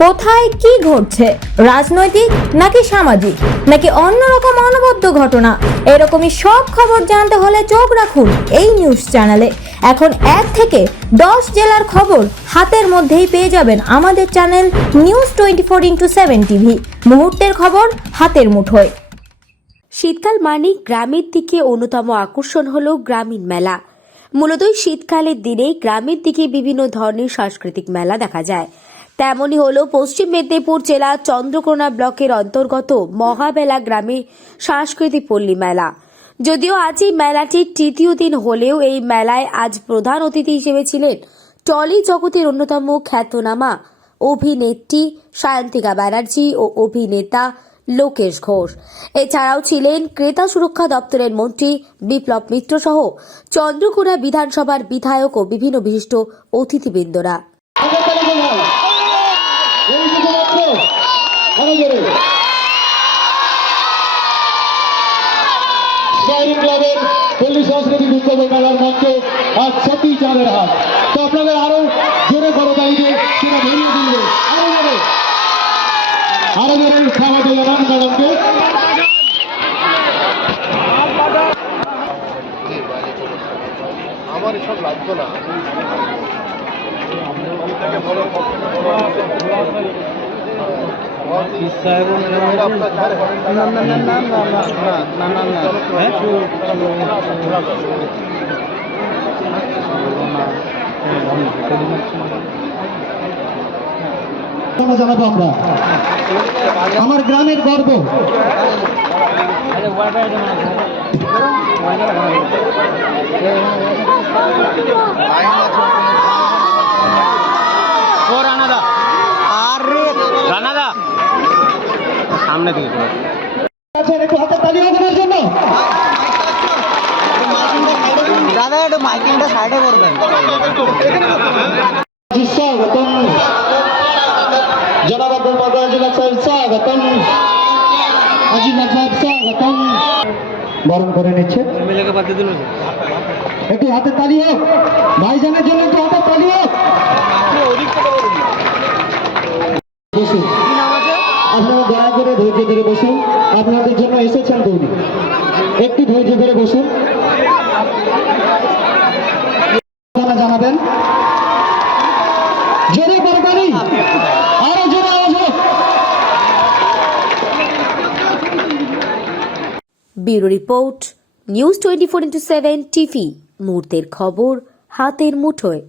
কোথায় কি ঘটছে, রাজনৈতিক নাকি সামাজিক নাকি অন্যরকম অনবদ্য ঘটনা, এরকমই সব খবর জানতে হলে চোখ রাখুন এই নিউজ চ্যানেলে। এখন 1 থেকে 10 জেলার খবর হাতের মধ্যেই পেয়ে যাবেন আমাদের চ্যানেল নিউজ 24x7 টিভি। মুহূর্তের খবর হাতের মুঠোয়। শীতকাল মানে গ্রামের দিকে অন্যতম আকর্ষণ হলো গ্রামীণ মেলা। মূলত শীতকালের দিনেই গ্রামের দিকে বিভিন্ন ধরনের সাংস্কৃতিক মেলা দেখা যায়। তেমনই হলো পশ্চিম মেদিনীপুর জেলার চন্দ্রকোনা ব্লকের অন্তর্গত মহাবেলা গ্রামে সাংস্কৃতিক পল্লী মেলা। যদিও আজ এই মেলাটির তৃতীয় দিন হলেও এই মেলায় আজ প্রধান অতিথি হিসেবে ছিলেন টলি জগতের অন্যতম খ্যাতনামা অভিনেত্রী সায়ন্তিকা ব্যানার্জি ও অভিনেতা লোকেশ ঘোষ। এছাড়াও ছিলেন ক্রেতা সুরক্ষা দপ্তরের মন্ত্রী বিপ্লব মিত্র সহ চন্দ্রকোনা বিধানসভার বিধায়ক ও বিভিন্ন বিশিষ্ট অতিথিবৃন্দরা। ক্লাবের পল্লী সাংস্কৃতিক উৎসব মেলার মঞ্চ আজ সত্যিই চাঁদের হাট। তো আপনাদের আরো জোরে করো তাইলে সেটা ভেঙে দিলে আরো জোরে স্বাগত জানান ম্যাডামকে। আমার এসব লাগতো না। জানাবো আমরা আমার গ্রামের গর্ব। সামনে দিকে একটু হাতে তালি ওদের জন্য। দাদা একটু মাইকিংটা সাইডে করবেন। স্বাগতম জনাব আব্দুল মজিদ সাহেব, স্বাগতম আজিম সাহেব, স্বাগতম। বরণ করে নিচ্ছে, একটু হাতে তালি হোক ভাইজানের জন্য, একটু হাতে তালি হোক। আপনারা দয়া করে ধৈর্য ধরে বসুন, আপনাদের জন্য এসেছেন গৌরী, একটু ধৈর্য ধরে বসুন। জানাবেন জোরে করবেন, আরো জোরে আওয়াজ হোক। Bureau report news 24x7 TV. মুহূর্তের খবর হাতের মুঠোয়।